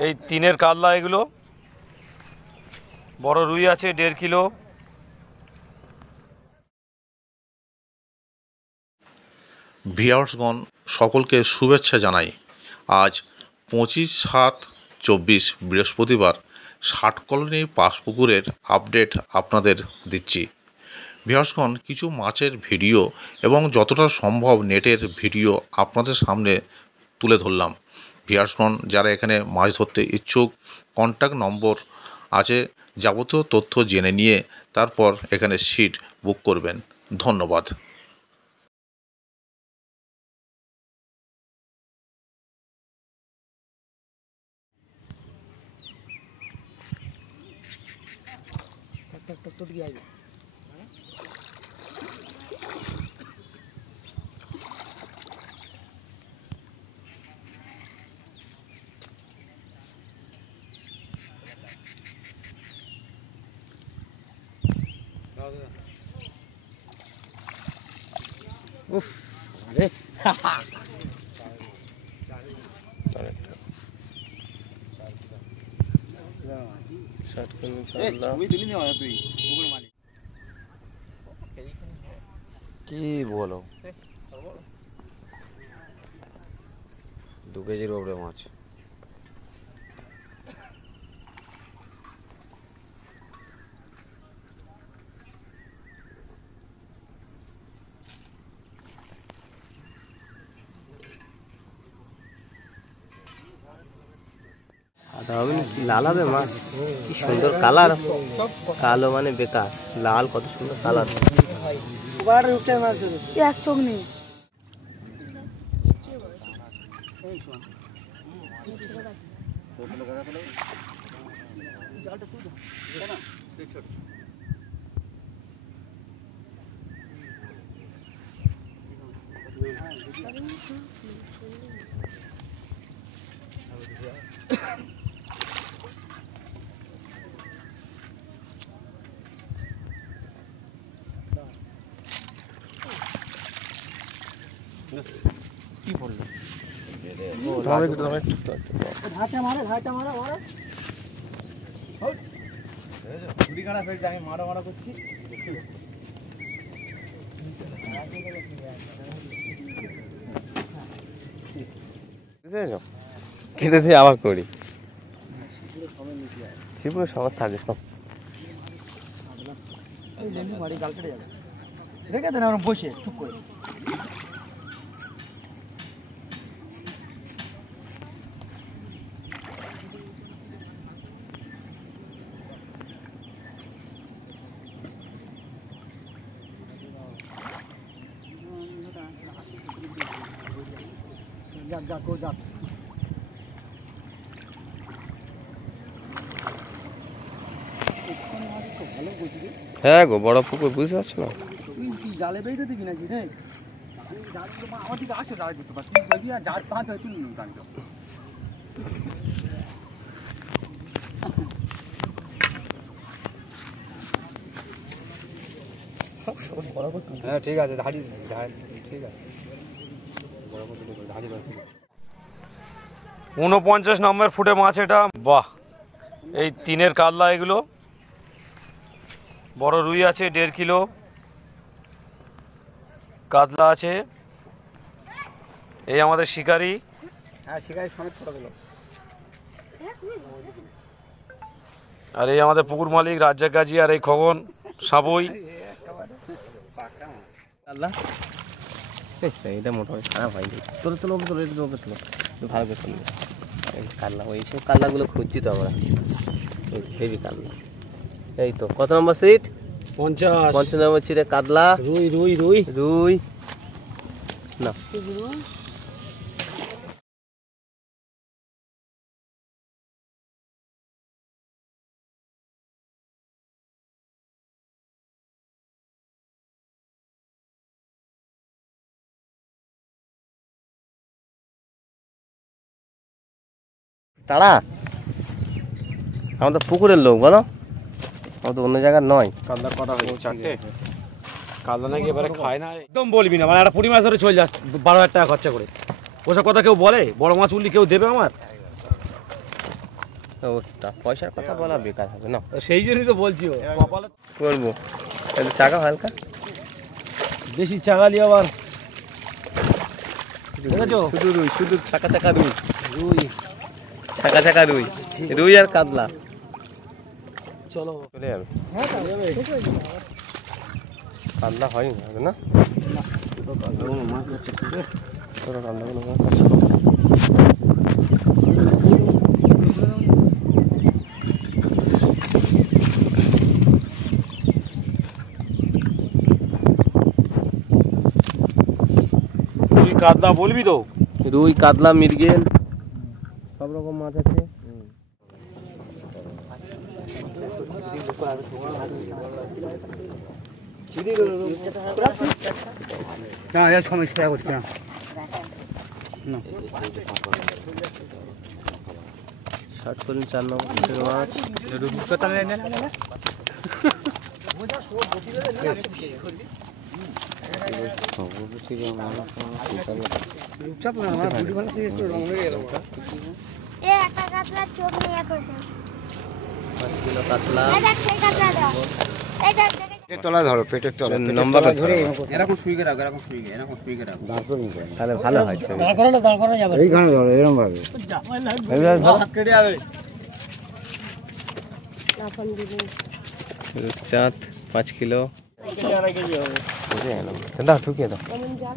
এই তিনের কাতলা, এগুলো বড় রুই আছে 1.5 কিলো। ভিউয়ার্সগণ সকলকে শুভেচ্ছা জানাই। আজ 25/7/24 বৃহস্পতিবার ষাট কলোনি পাঁশপুকুরের আপডেট আপনাদের দিচ্ছি। ভিউয়ার্সগণ কিছু মাছের ভিডিও এবং যতটা সম্ভব নেটের ভিডিও আপনাদের সামনে তুলে ধরলাম। ভিউয়ার্সগণ যারা এখানে মাছ ধরতে ইচ্ছুক, কন্ট্যাক্ট নম্বর আছে, যাবতীয় তথ্য জেনে নিয়ে তারপর এখানে সিট বুক করবেন। ধন্যবাদ। উফ আরে কি বলো, 2 কেজির উপরে মাছ। লাল হবে মাছ, কি সুন্দর কালার, কালো মানে বেকার, লাল কত সুন্দর কালার। এক চোখ নেই। কি বললো ধাটা মারা ছুরি কাটা ফেলছে, আমি মারা করছি। কেটে দিয়ে আবার করি, শিবপুরে সবার থাকে সব। বাড়ি গাল কেটে যাবে, রেখে দেন ওরকম বসে চুপ করে। হ্যাঁ গো, বড় পুকুর, বুঝতে পারছো না? জালে বেঁধে দিবি নাকি রে? আমার দিকে আসো, জাল করতে পারছি যার পাঁচ হয় তুই জানতো। হ্যাঁ ঠিক আছে, ঠিক আছে। 49 নম্বর ফুটে মাছ এটা। বাহ, এই তিনের কাতলা, এগুলো বড় রুই আছে 1.5 কিলো, কাতলা আছে। এই আমাদের শিকারি, হ্যাঁ শিকারি সমেত ফটো দিল। আর এই আমাদের পুকুর মালিক রাজ্জাক গাজী, আর এই খগন সাবই। এটা মোটামুটি খারাপ হয়নি। তোলো তোলো তোলো, এটা তোলো তোলো, ভালো করে তোলো। এই কাল্লা, ওই সব কাল্লাগুলো খুঁজছি তো আমরা, হেভি কাল্লা। এই তো কত নম্বর সিট? 50 নম্বর সিটে কাতলা, রুই রুই রুই রুই না। তারা আমাদের পুকুরের লোক, বলো, আমাদের অন্য জায়গার নয়। কাতলার কটা হয়েছে? 4টে। কাতলা নাকি এবারে খায় না, একদম বলবি না। মানে একটা পুঁটি মাছ ধরে চলে যাস 12,000 টাকা খরচা করে, ওসব কথা কেউ বলে? বড় মাছ উঠলি কেউ দেবে আমার? ওটা পয়সার কথা বলা বেকার হবে না। সেই জন্যই তো বলছি ও কপালে করবো চাকা হালকা বেশি চাগালি আবার দেখেছো? শুধু রুই, শুধু চাকা চাকা রুই, রুই চাকা চাকা রুই, রুই আর কাতলা চলো চলে যাবে। কাতলা হয়নি হবে না, ছোটো কাতলাগুলো তুই কাদা বলবি তো? রুই কাতলা মৃগেল সব রকম মাছ আছে। না এর সময় সেয়া করছে না ষাট করুন 4 নম্বর মাছ। রূপকথা নেই না রূপচাপ না আমার ভিডিও বানাতে একটু রং হয়ে গেল। এ একটা কাতলা চোখ নিয়ে কইছে 5 কিলো কাতলা এই দেখ সেই কাতলা দাও এই দেখ দেখ তলা ধরো, পেটের তলা লম্বা ধরে এরকম শুইকে রাখো, এরকম শুইকে রাখো। তাহলে ভালো হয়। এইখানে ধরো এরকম ভাবে হাত কেটে যাবে। আপন দিদি চাঁদ 5 কিলো দাও, ঢুকিয়ে দাও। এমন জাল